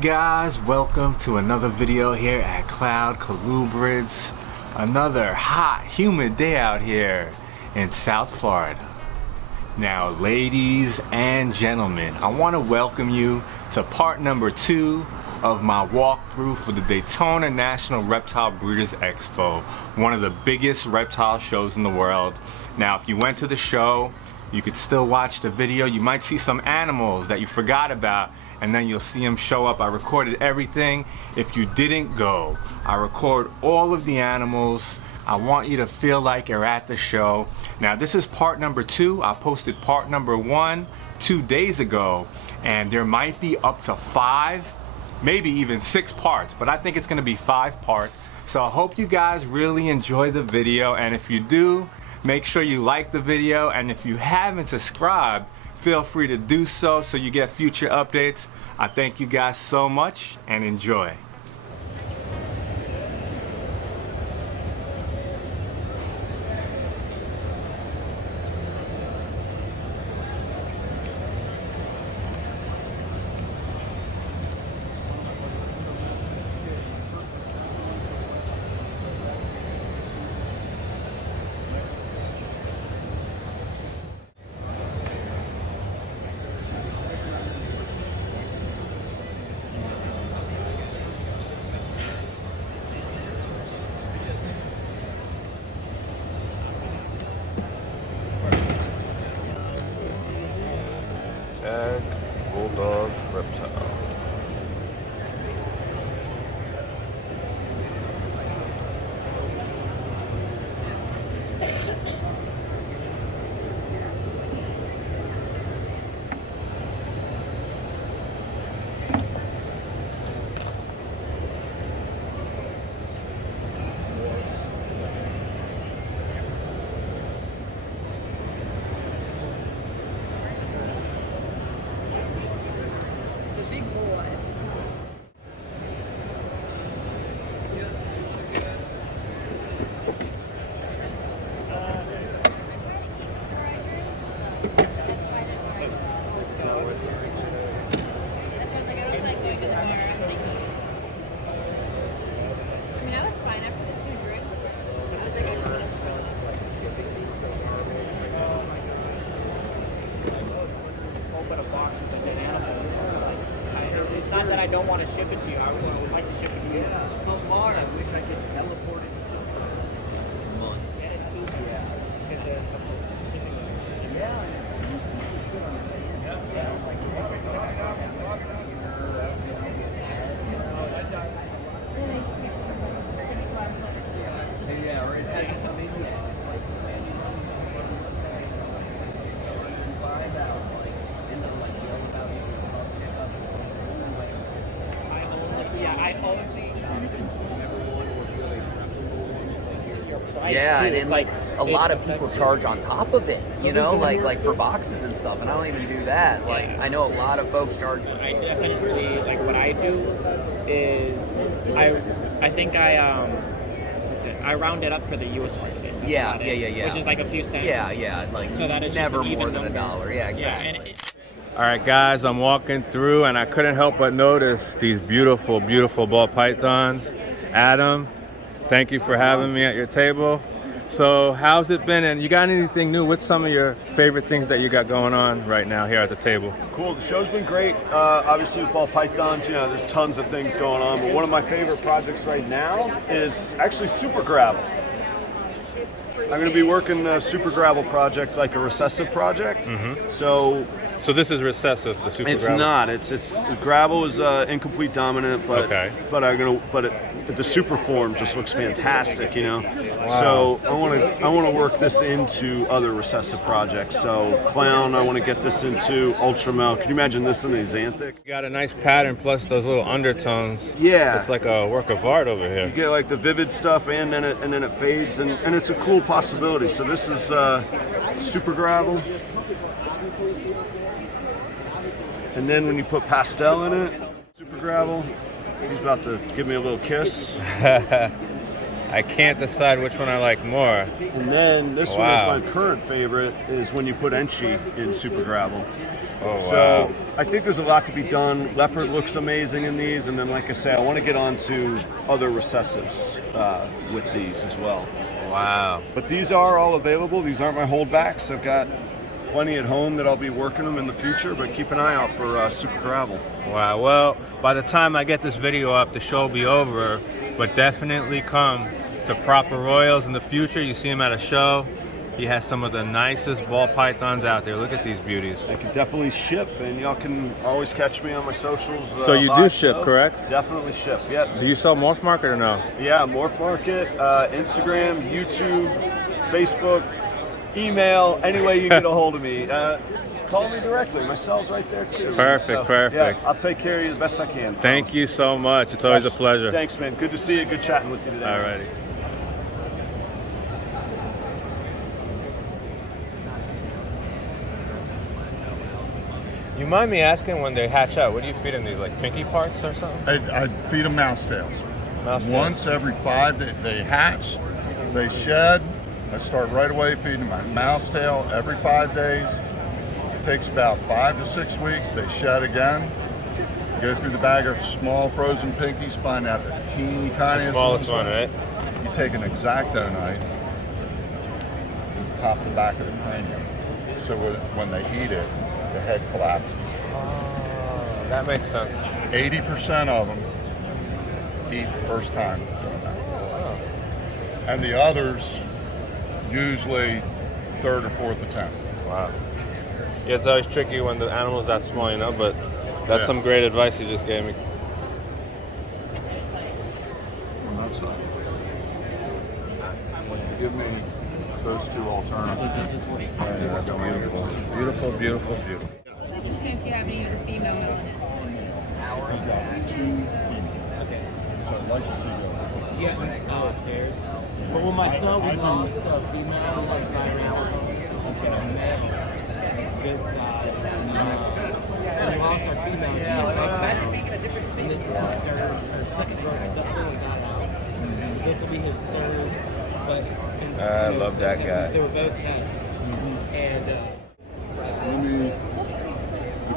guys, welcome to another video here at Colubrids. Another hot, humid day out here in South Florida. Now, ladies and gentlemen, I want to welcome you to part number 2 of my walkthrough for the Daytona National Reptile Breeders Expo, one of the biggest reptile shows in the world. Now, if you went to the show, you could still watch the video. You might see some animals that you forgot about, and then you'll see them show up. I recorded everything. If you didn't go, I record all of the animals. I want you to feel like you're at the show. Now, this is part number 2. I posted part number 1 2 days ago, and there might be up to 5, maybe even 6 parts, but I think it's gonna be 5 parts. So I hope you guys really enjoy the video, and if you do, make sure you like the video, and if you haven't subscribed, feel free to do so you get future updates. I thank you guys so much and enjoy. Bulldog Reptile. I don't want to ship it to you. I would like to ship it to you. Yeah, but Lord, I wish I could teleport it to some months. Yeah, it too. Yeah. Because the closest shipping. Yeah. Yeah, or it hasn't come in yet. It's like you find out, like, and they'll like yell about it and stuff. Yeah, and then, like a lot of people charge on top of it, you know, like for boxes and stuff, and I don't even do that. Like, I know a lot of folks charge. I definitely, like, what I do is I think I round it up for the U.S. market. That's Yeah. Which is like a few cents. Yeah, like so that is never just more than number. $1. Yeah, exactly. Yeah, and All right, guys, I'm walking through and I couldn't help but notice these beautiful, beautiful ball pythons. Adam, thank you for having me at your table. So how's it been, and you got anything new? What's some of your favorite things that you got going on right now here at the table? Cool, the show's been great. Obviously with ball pythons, you know, there's tons of things going on, but one of my favorite projects right now is actually super gravel. I'm going to be working a super gravel project, like a recessive project. Mm-hmm. So this is recessive, the super it's gravel? not. It's the gravel is incomplete dominant, but okay. But the super form just looks fantastic, you know. Wow. So I want to work this into other recessive projects. So clown, I want to get this into ultramel. Can you imagine this in a xanthic? You got a nice pattern plus those little undertones. Yeah, it's like a work of art over here. You get like the vivid stuff, and then it fades, and it's a cool possibility. So this is super gravel. And then when you put pastel in it, super gravel, he's about to give me a little kiss. I can't decide which one I like more. And then this one is my current favorite, is when you put enchi in super gravel. Oh, So wow. I think there's a lot to be done. Leopard looks amazing in these, and then like I say, I want to get on to other recessives with these as well. Wow. But these are all available. These aren't my holdbacks. I've got plenty at home that I'll be working them in the future, but keep an eye out for Super Gravel. Wow. Well, by the time I get this video up, the show will be over, but definitely come to Proper Royals in the future. You see him at a show. He has some of the nicest ball pythons out there. Look at these beauties. I can definitely ship, and y'all can always catch me on my socials. So you do live, ship, so correct? Definitely ship, yep. Do you sell Morph Market or no? Yeah, Morph Market, Instagram, YouTube, Facebook, email, any way you get a hold of me. Call me directly. My cell's right there too. Perfect, perfect. Yeah, I'll take care of you the best I can. Thank you so much. It's always a pleasure. Thanks, man. Good to see you. Good chatting with you today. Alrighty. You mind me asking, when they hatch out, what do you feed them? These like pinky parts or something? I feed them mouse tails. Mouse tails. Once every 5 days, they hatch, they shed. I start right away feeding them a mouse tail every 5 days. It takes about 5 to 6 weeks. They shed again. Go through the bag of small frozen pinkies, find out the teeny The tiniest smallest ones. one, right? You take an X-Acto knife and pop the back of the cranium. So when they eat it, the head collapses. Oh, that makes sense. 80% of them eat the first time doing that. And the others usually third or fourth attempt. Wow. Yeah, it's always tricky when the animal's that small, you know, but that's some great advice you just gave me. On that side. Give me those two alternatives. Yeah, that's beautiful. Beautiful, beautiful, beautiful. Just see if you have any of the female melanists. I've got 2 females. So I'd like to see those. Yeah, upstairs. But with my son, we lost a female like by now. He's got a male. He's good size. So we lost our female. She got back. And this is his third or second bird. That one got out. So this will be his third. But I love that guy. They were both heads. And Let me,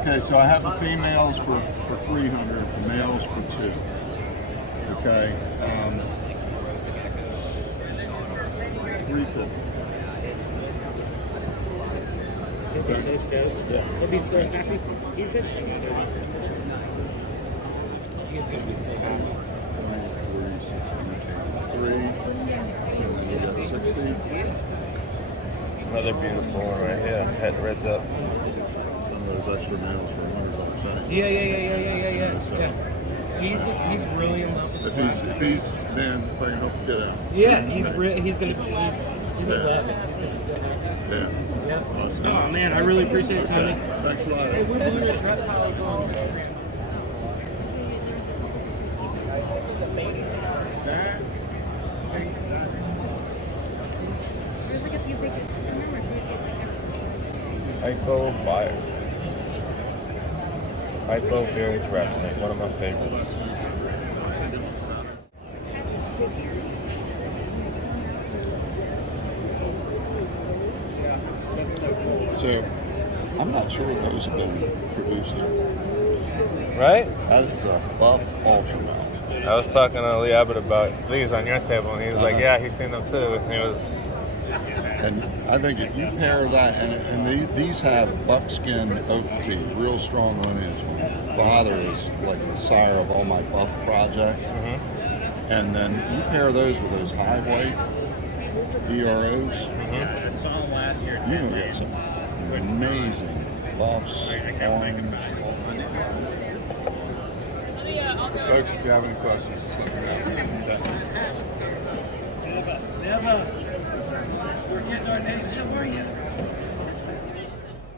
okay, so I have the females for 300, the males for 2. Okay. 350. he'll be so stoked. Yeah. He'll be so happy. He's been He's gonna be so happy. 60. Another beautiful one right here. Head reds up. Some of those extra males for $100 anyway. Yeah. He's really in love with If he's then if I can help the kid out. Yeah, he's in love. He's gonna be so happy. Yeah. Yeah. Awesome. Oh man, I really appreciate it, Tony. Thanks a lot. Hey, we're doing it. Reptiles on Instagram. There's like a few big. Hypo Buyer. Hypo Bearded Rat Snake, one of my favorites. So, I'm not sure those have been produced yet. Right? That is a buff ultra male. I was talking to Lee Abbott about these on your table, and he was like, yeah, he's seen them too. And he was, And I think if you pair that, and these have buckskin oak teeth, real strong lineage. My father is like the sire of all my buff projects. And then you pair those with those high white EROs, you're going to get some amazing buffs, orange. Folks, if you have any questions, just let me know.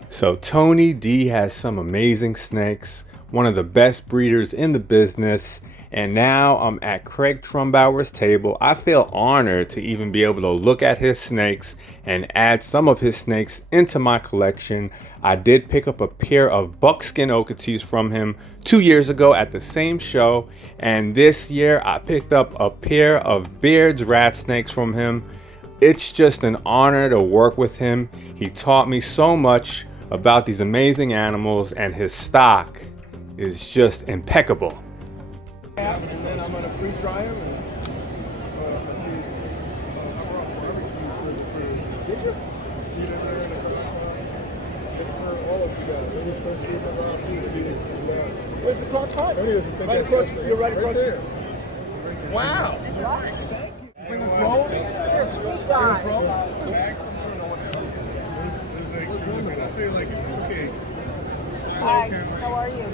So Tony D has some amazing snakes, one of the best breeders in the business, and now I'm at Craig Trumbauer's table. I feel honored to even be able to look at his snakes and add some of his snakes into my collection. I did pick up a pair of buckskin Okeetees from him 2 years ago at the same show, and this year I picked up a pair of Beard's rat snakes from him. It's just an honor to work with him. He taught me so much about these amazing animals, and his stock is just impeccable. And then I'm gonna freeze dry them and see. Did you? It's for all of you guys. It was supposed to be for around here. Where's the clock time? Right across. You're right across there. Wow. Bring us rolls. You're a sweet guy. I'll tell you, like, it's okay. Hi, how are you?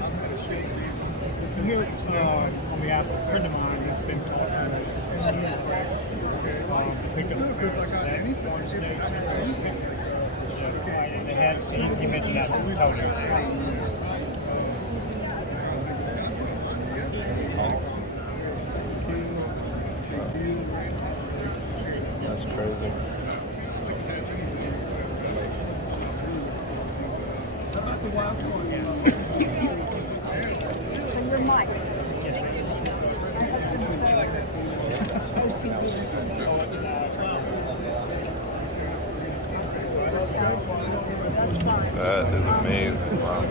I'm here on behalf of a friend of mine who's been talking because I got anything. They had seen, he mentioned that in the photos. That's crazy. And you're Mike. My husband's OCD. That's fine. That is amazing. Wow.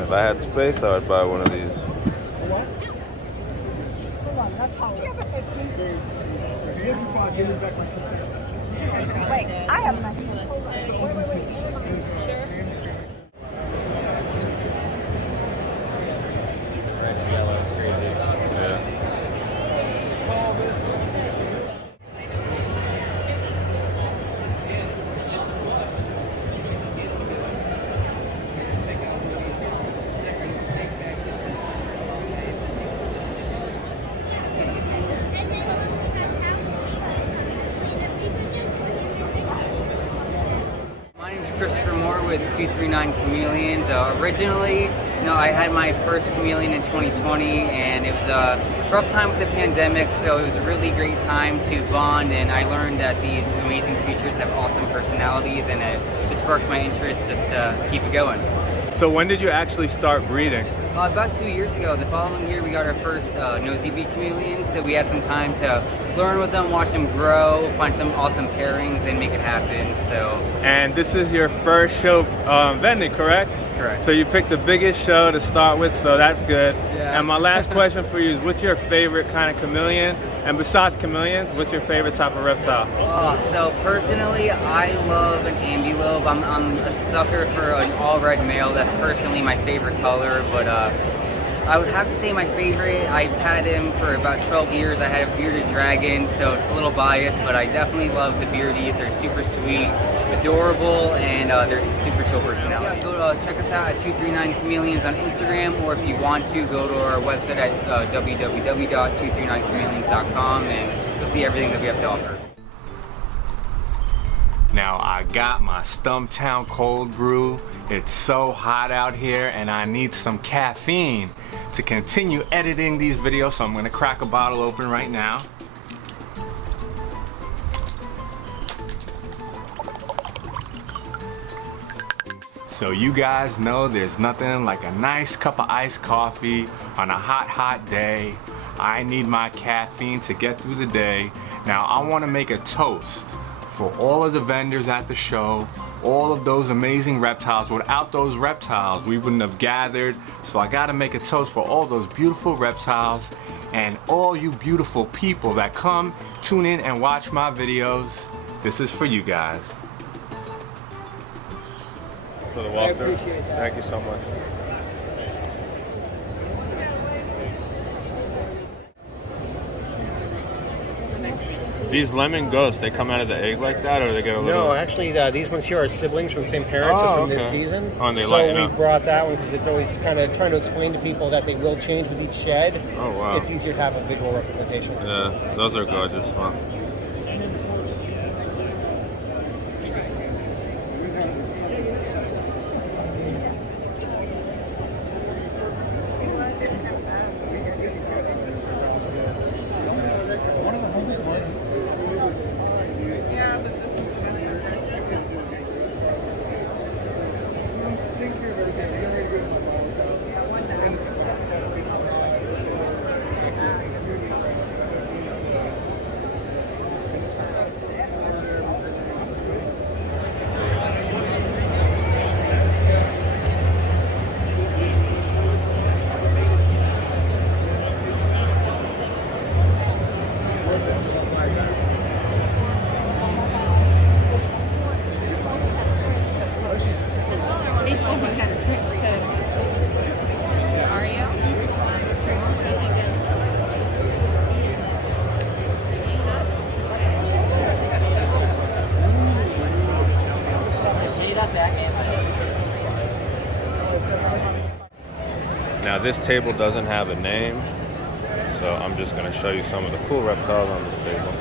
If I had space, I would buy one of these. Hold on, that's how. Do you have a 50? Here's your 5. Give me back my 2 cents. Wait, I have nothing. Hold on. Wait. Sure. Red and yellow, it's crazy. Yeah. My name's Christopher Moore with 239 Chameleons. Originally, I had my first chameleon in 2020, and it was a rough time with the pandemic, so it was a really great time to bond, and I learned that these amazing creatures have awesome personalities, and it just sparked my interest just to keep it going. So when did you actually start breeding? About 2 years ago. The following year, we got our first nosy bee chameleons, so we had some time to learn with them, watch them grow, find some awesome pairings, and make it happen. So. And this is your first show vending, correct? Correct. So you picked the biggest show to start with, so that's good. Yeah. And my last question for you is, what's your favorite kind of chameleon? And besides chameleons, what's your favorite type of reptile? So personally, I love an ambulope. I'm a sucker for an all red male. That's personally my favorite color, but I would have to say my favorite, I've had him for about 12 years. I had a bearded dragon, so it's a little biased, but I definitely love the beardies. They're super sweet, adorable, and they're super chill personality. Yeah, go check us out at 239 Chameleons on Instagram, or if you want to, go to our website at www.239chameleons.com, and you'll see everything that we have to offer. Now I got my Stumptown cold brew. It's so hot out here and I need some caffeine to continue editing these videos, so I'm gonna crack a bottle open right now. So you guys know there's nothing like a nice cup of iced coffee on a hot day. I need my caffeine to get through the day. Now I want to make a toast for all of the vendors at the show, all of those amazing reptiles. Without those reptiles, we wouldn't have gathered. So I gotta make a toast for all those beautiful reptiles and all you beautiful people that come, tune in and watch my videos. This is for you guys. For the walkthrough. Thank you so much. These lemon ghosts, they come out of the egg like that, or they get a little? No, actually, these ones here are siblings from the same parents, just from this season. Oh, and they so lighten we up. brought that one because it's always kind of trying to explain to people that they will change with each shed. Oh, wow. It's easier to have a visual representation. Yeah, those are gorgeous. Wow. Now this table doesn't have a name, so I'm just gonna show you some of the cool reptiles on this table.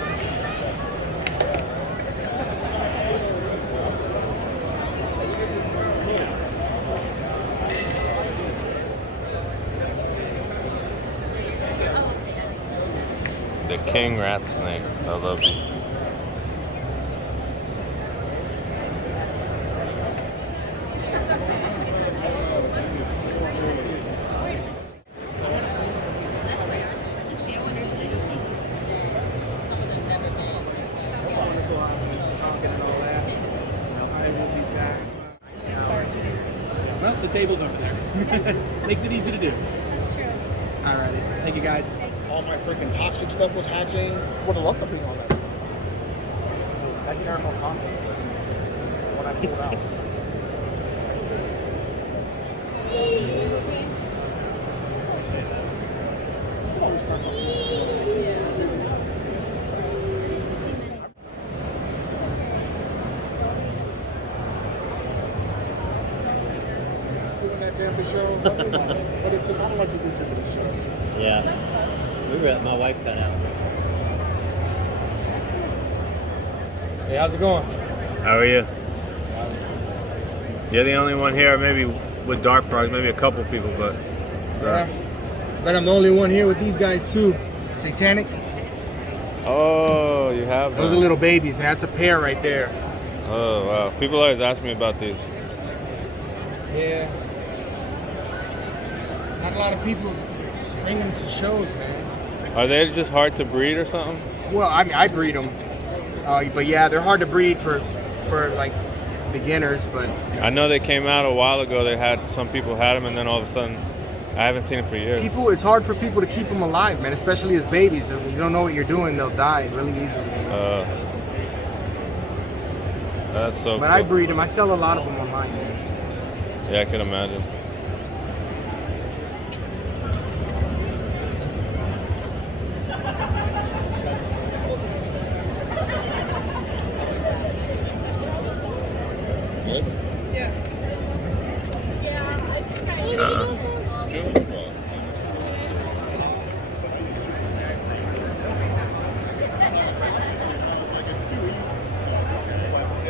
The king rat snake. I love these. Well, the table's over there. Makes it easy to do. That's true. Alrighty. Thank you, guys. All my freaking toxic stuff was hatching. Would have loved to bring all that stuff. That caramel compost is what I pulled out. Doing that Tampa show, but it's just I don't like to do too many shows. Yeah. We were at my wife cut out. Hey, how's it going? How are you? You're the only one here, maybe with dark frogs, maybe a couple people, but. Yeah. But I'm the only one here with these guys too. Satanics. Oh, you have them. Those are little babies, man. That's a pair right there. Oh, wow. People always ask me about these. Yeah. Not a lot of people bring them to shows, man. Are they just hard to breed or something? Well, I mean, I breed them. But yeah, they're hard to breed for like beginners, but I know they came out a while ago. They had some people had them, and then all of a sudden, I haven't seen them for years. it's hard for people to keep them alive, man, especially as babies. If you don't know what you're doing, they'll die really easily. That's so But cool. I breed them. I sell a lot of them online, man. Yeah, I can imagine.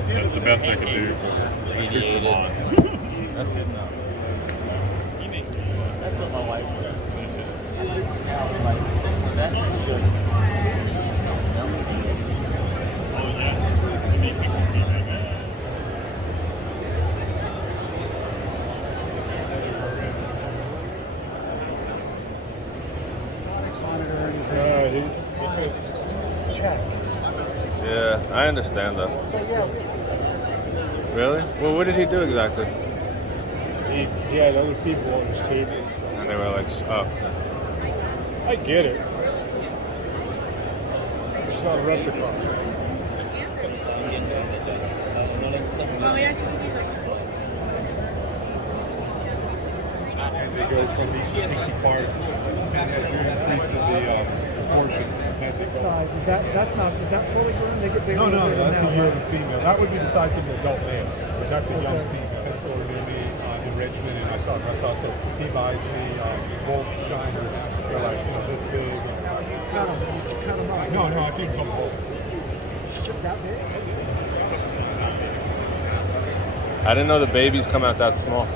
That's the best I can do. Shoot them on. That's good enough. That's what my wife Yeah, I understand that. Really? Well, what did he do exactly? He had other people on his table. And they were like, oh. I get it. It's not a reptile. And they go from these pinky parts as you increase the proportions. Size is that fully grown? They get bigger. No, that's now, a yearling female. That would be the size of an adult male. But that's a young female. That's ordered near me in Richmond, and I saw reptiles. So he buys me gold shiners. They're like this big. Cut them off. No, I think come whole. Shit, that big? I didn't know the babies come out that small.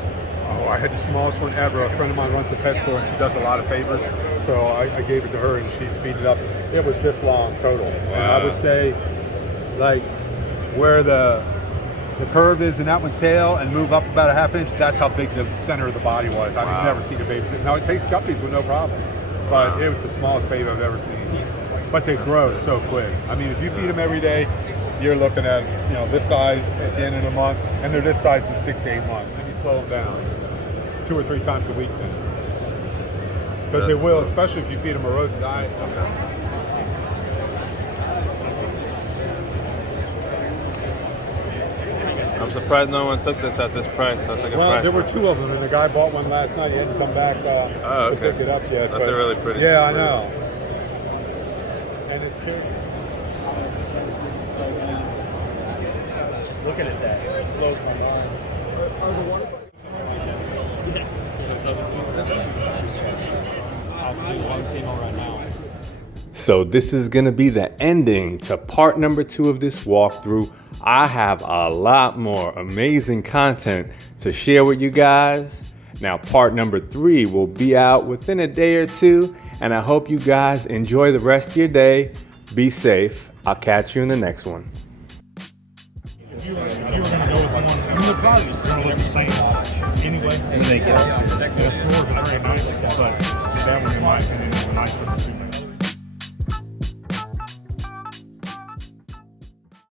Oh, I had the smallest one ever. A friend of mine runs a pet store, and she does a lot of favors. So I gave it to her, and she's feeding it up. It was this long total. Wow. And I would say, like, where the curve is in that one's tail and move up about a half inch, that's how big the center of the body was. I've never seen a baby. Now, it takes guppies with no problem, but it was the smallest baby I've ever seen. But they grow so quick. I mean, if you feed them every day, you're looking at, this size at the end of the month, and they're this size in 6 to 8 months. If you slow them down 2 or 3 times a week then. Because they will, especially if you feed them a rodent diet. I'm surprised no one took this at this price. That's like a Well, price. there were 2 of them, and the guy bought one last night. He hadn't come back to pick it up yet. That's a really pretty. Yeah, I know. And it's cute. Just looking at that, it blows my mind. Are the ones? This one? about to do one female right now. So this is gonna be the ending to part number 2 of this walkthrough. I have a lot more amazing content to share with you guys. Now part number 3 will be out within a day or 2, and I hope you guys enjoy the rest of your day. Be safe. I'll catch you in the next one. If you were going to go with one, the product is going to look the same anyway. The floors are very nice, but that one, in my opinion, is a nice looking female.